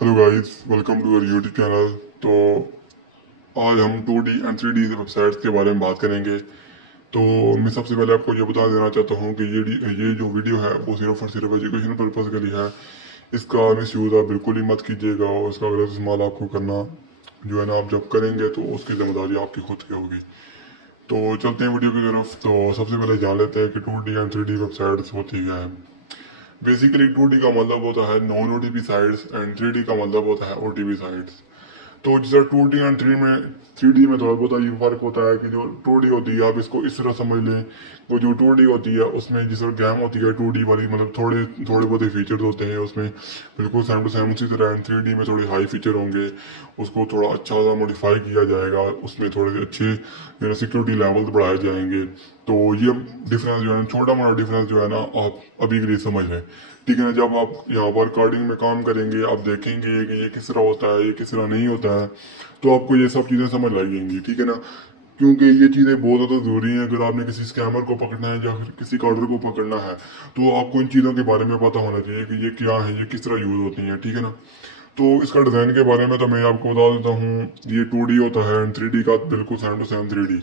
Hello guys, welcome to our YouTube channel. तो आज हम 2D एंड 3D वेबसाइट्स के बारे में बात करेंगे। तो मैं सबसे पहले आपको ये बता देना चाहता हूँ कि ये जो वीडियो है वो सिर्फ और सिर्फ एजुकेशन पर्पज़ के लिए है। इसका मिस यूज़ आप बिल्कुल ही मत कीजिएगा और इसका गलत इस्तेमाल आपको करना जो है ना, आप जब करेंगे तो उसकी जिम्मेदारी आपकी खुद की होगी। तो चलते हैं वीडियो की तरफ। तो सबसे पहले जान लेते हैं कि 2D एंड 3D वेबसाइट्स होती क्या है। बेसिकली 2D का मतलब होता है non OTP sites and 3D का मतलब होता है ओटीपी साइट्स। तो जैसे 2D एंड 3D में थोड़ा बहुत ये फर्क होता है कि जो 2D होती है आप इसको इस तरह समझ लें। वो जो 2D होती है उसमें जिस तरह गेम होती है 2D वाली, मतलब थोड़े थोड़े बहुत फीचर्स होते हैं उसमें, बिल्कुल सेम टू सेम उसी तरह। एंड 3D में थोड़े हाई फीचर होंगे, उसको थोड़ा अच्छा सा मॉडिफाई किया जाएगा, उसमें थोड़े अच्छे सिक्योरिटी लेवल बढ़ाए जाएंगे। तो ये डिफरेंस जो है, छोटा मोटा डिफरेंस जो है ना, आप अभी के लिए समझ लें। ठीक है ना। जब आप यहाँ पर कोडिंग में काम करेंगे आप देखेंगे कि ये किस तरह होता है, ये किस तरह नहीं होता है, तो आपको ये सब चीज़ें समझ लगेंगी। ठीक है ना। क्योंकि ये चीज़ें बहुत ज़्यादा ज़रूरी हैं। अगर आपने किसी स्कैमर को पकड़ना है या फिर किसी ऑर्डर को पकड़ना है तो आपको इन चीज़ों के बारे में पता होना चाहिए कि ये क्या है, ये किस तरह यूज़ होती हैं। ठीक है ना। तो इसका डिज़ाइन के बारे में तो मैं आपको बता देता हूँ। ये 2D होता है एंड 3D का बिल्कुल सेम टू सेम 3D।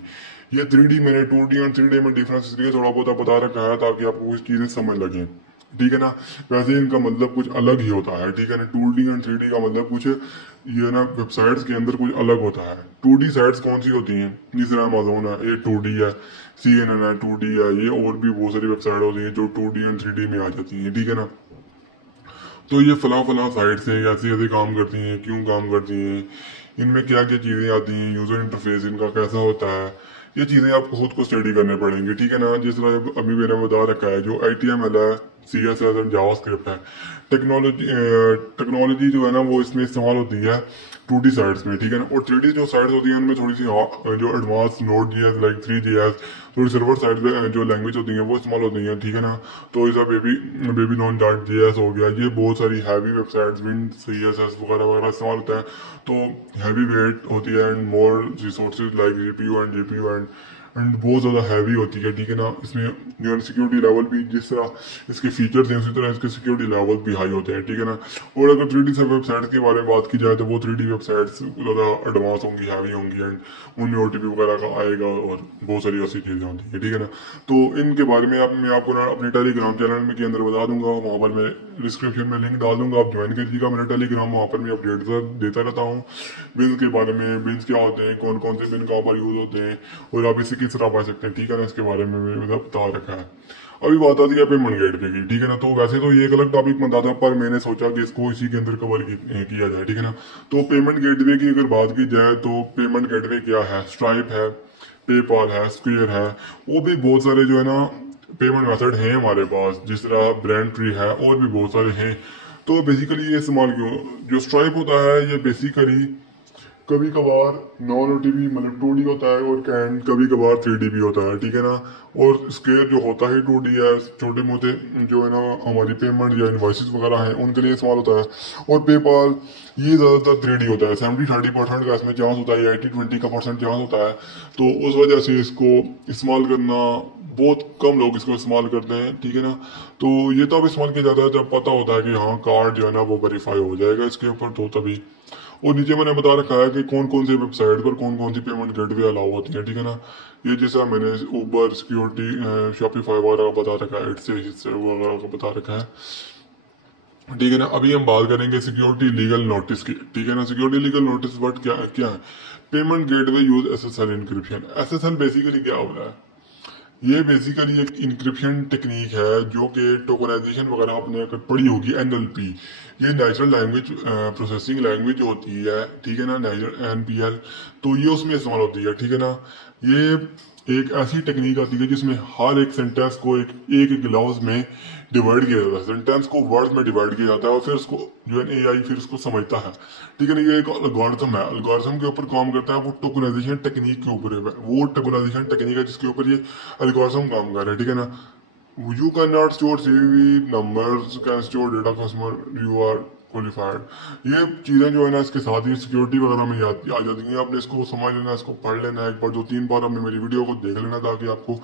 ये 3D मैंने 2D एंड 3D में डिफरेंस इसलिए थोड़ा बहुत बता रखा है ताकि आपको कुछ चीज़ें समझ लगें। ठीक है ना। वैसे इनका मतलब कुछ अलग ही होता है। ठीक है ना। 2D एंड 3D का मतलब कुछ ये ना वेबसाइट्स के अंदर कुछ अलग होता है। 2D साइट्स कौन सी होती हैं, जिस तरह अमेजोन है ये 2D है, CNN है 2D है, ये और भी बहुत सारी वेबसाइट होती हैं जो 2D एंड 3D में आ जाती हैं। ठीक है ना। तो ये फला फला साइट्स हैं, ऐसे ऐसे काम करती हैं, क्यों काम करती हैं, इनमें क्या क्या चीज़ें आती हैं, यूज़र इंटरफेस इनका कैसा होता है, ये चीज़ें आपको खुद को स्टडी करने पड़ेंगी। ठीक है ना। जिस तरह अभी मैंने बता रखा है, जो HTML है, CSS एंड जावास्क्रिप्ट है, टेक्नोलॉजी जो है ना वो इसमें इस्तेमाल होती है 2D साइट्स में। ठीक है ना। और 3D जो साइट्स होती हैं उनमें थोड़ी सी जो advance node GS like 3JS, थोड़ी सर्वर साइड पे जो लैंग्वेज होती है वो इस्तेमाल होती है। ठीक है ना। तो इस बेबी नॉन डॉट JS हो गया, ये बहुत सारी हैवी वेबसाइट्स विंड CSS वगैरह वगैरह इस्तेमाल होता है। तो हैवी वेट होती है and more resources like GPU and बहुत ज़्यादा हैवी होती है। ठीक है ना। इसमें जो है सिक्योरिटी लेवल भी, जिस तरह इसके फीचर्स हैं उसी तरह इसके सिक्योरिटी लेवल भी हाई होते हैं। ठीक है ना। और अगर 3D से वेबसाइट्स के बारे में बात की जाए तो वो 3D वेबसाइट्स ज़्यादा एडवांस होंगी, हैवी होंगी एंड उनमें OTP वगैरह का आएगा और बहुत सारी ऐसी चीज़ें होती हैं। ठीक है ना। तो इनके बारे में मैं आपको ना अपने टेलीग्राम चैनल में के अंदर बता दूंगा, वहाँ पर मैं डिस्क्रिप्शन में लिंक डाल दूंगा, आप ज्वाइन कीजिएगा मेरा टेलीग्राम। वहाँ पर मैं अपडेट देता रहता हूँ बिन्स के बारे में, बिन्स क्या होते हैं, कौन कौन से बिन कहाँ पर यूज होते हैं और आप इसे किस तरह पा सकते हैं। ठीक है ना। इसके बारे में मैंने बता रखा है। अभी बात आती है पेमेंट गेटवे की। ठीक है ना। तो वैसे तो ये एक अलग टॉपिक बनता था पर मैंने सोचा कि इसको इसी के अंदर कवर किया जाए। ठीक है ना। तो पेमेंट गेटवे की अगर बात की जाए तो पेमेंट गेटवे क्या है, स्ट्राइप है, पेपाल है, स्क्वेयर है, वो भी बहुत सारे जो है ना पेमेंट मेथड हैं हमारे पास, जिस तरह ब्रांड ट्री है और भी बहुत सारे हैं। तो बेसिकली ये इस्तेमाल क्यों, जो स्ट्राइप होता है ये बेसिकली कभी कभार नॉन ओटीपी मतलब 2D होता है और कैन कभी कभार 3D भी होता है। ठीक है ना। और स्केयर जो होता है 2D है, छोटे मोटे जो है ना हमारी पेमेंट या इनवॉइसेस वगैरह हैं उनके लिए इस्तेमाल होता है। और पेपाल ये ज़्यादातर 3D होता है, 70-30% का इसमें चांस होता है, 80-20 का परसेंट चांस होता है। तो उस वजह से इसको इस्तेमाल करना बहुत कम लोग इसको इस्तेमाल करते हैं। ठीक है ना। तो ये तो अब इस्तेमाल किया जाता है जब पता होता है कि हाँ कार्ड जो है ना वो वेरीफाई हो जाएगा इसके ऊपर, तो तभी। और नीचे मैंने बता रखा है कि कौन कौन से वेबसाइट पर कौन कौन सी पेमेंट गेटवे अलाउ होती है। ठीक है ना। ये जैसा मैंने ऊबर, सिक्योरिटी, शॉपिफाई वगैरह का बता रखा है, एटसे वगैरह का बता रखा है। ठीक है ना। अभी हम बात करेंगे सिक्योरिटी लीगल नोटिस की। ठीक है ना। सिक्योरिटी लीगल नोटिस वर्ड क्या है। Payment gateway use SSL encryption. SSL basically क्या होता है, ये बेसिकली एक इंक्रिप्शन टेक्निक है जो कि टोकनाइजेशन वगैरह आपने अगर पढ़ी होगी NLP, ये नेचुरल लैंग्वेज प्रोसेसिंग लैंग्वेज होती है। ठीक है ना। NPL, तो ये उसमें इस्तेमाल होती है। ठीक है ना। ये एक ऐसी टेक्निक आती है जिसमें हर एक सेंटेंस को एक एक लफ्ज में डिवाइड किया जाता है, सेंटेंस को वर्ड में डिवाइड किया जाता है और फिर उसको जो है AI फिर उसको समझता है। ठीक है ना। ये एक एल्गोरिथम है, एल्गोरिथम के ऊपर काम करता है, वो टोकनाइजेशन टेक्निक के ऊपर है, वो टोकनाइजेशन टेक्निक है जिसके ऊपर ये एल्गोरिथम काम कर रहा है। ठीक है ना। You cannot store CVV numbers, can store data customer, you are qualified। ये चीज़ें जो है ना इसके साथ ही सिक्योरिटी वगैरह में आ जाती हैं। आपने इसको समझ लेना, इसको पढ़ लेना, एक बार 2-3 बार आपने मेरी वीडियो को देख लेना ताकि आपको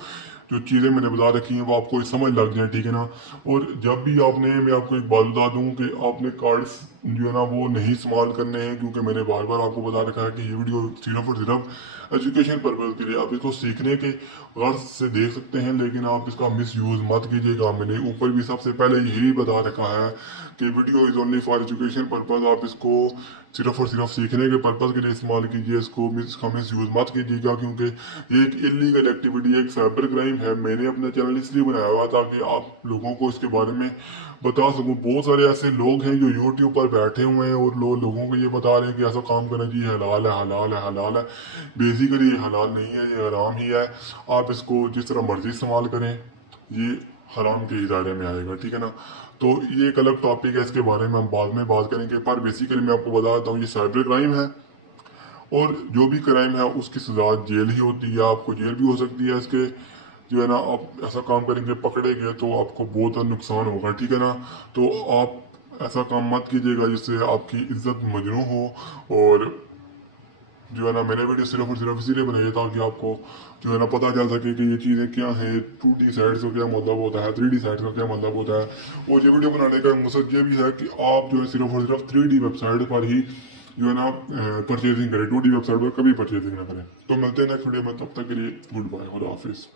जो चीज़ें मैंने बता रखी हैं वो आपको समझ लग जाए। ठीक है ना। और जब भी आपने, मैं आपको एक बात बता दूं कि आपने कार्ड्स जो है ना वो नहीं इस्तेमाल करने हैं, क्योंकि मैंने बार बार आपको बता रखा है कि ये वीडियो सिर्फ और सिर्फ एजुकेशन पर्पज़ के लिए, आप इसको सीखने के गर्ज से देख सकते हैं, लेकिन आप इसका मिस यूज़ मत कीजिएगा। मैंने ऊपर भी सबसे पहले यही बता रखा है कि video is only for education purpose, आप इसको सिर्फ और सिर्फ सीखने के पर्पज़ के लिए इस्तेमाल कीजिए, इसका मिस यूज़ मत कीजिएगा, क्योंकि ये एक इलीगल एक्टिविटी है, एक साइबर क्राइम है। मैंने अपना चैनल इसलिए बनाया हुआ ताकि आप लोगों को इसके बारे में बता सकूं। बहुत सारे ऐसे लोग हैं जो यूट्यूब पर बैठे हुए हैं और लोगों को ये बता रहे हैं कि ऐसा काम करना जी हलाल है, हलाल है, हलाल है। बेसिकली ये हलाल नहीं है, ये हराम ही है। आप इसको जिस तरह मर्जी इस्तेमाल करें, ये हराम के ही दायरे में आएगा, ठीक है ना। तो ये एक अलग टॉपिक है, इसके बारे में हम बाद में बात करेंगे, पर बेसिकली मैं आपको बता देता हूँ ये साइबर क्राइम है, और जो भी क्राइम है उसकी सजा जेल ही होती है। आपको जेल भी हो सकती है इसके, जो है ना, आप ऐसा काम करेंगे पकड़े गए तो आपको बहुत नुकसान होगा, ठीक है ना। तो आप ऐसा काम मत कीजिएगा जिससे आपकी इज्जत मजरूह हो। और जो है ना, मैंने वीडियो सिर्फ और सिर्फ इसीलिए बनाई है ताकि आपको जो है ना पता चल सके कि ये चीज़ें क्या है, 2D साइड्स का क्या मतलब होता है, 3D साइड्स का क्या मतलब होता है। और ये वीडियो बनाने का मकसद ये भी है कि आप जो है सिर्फ और सिर्फ 3D वेबसाइट पर ही जो है ना परचेजिंग करें, 2D वेबसाइट पर कभी परचेजिंग ना करें। तो मिलते हैं नेक्स्ट वीडियो में, तब तक के लिए गुड बाय, खुदा हाफिज़।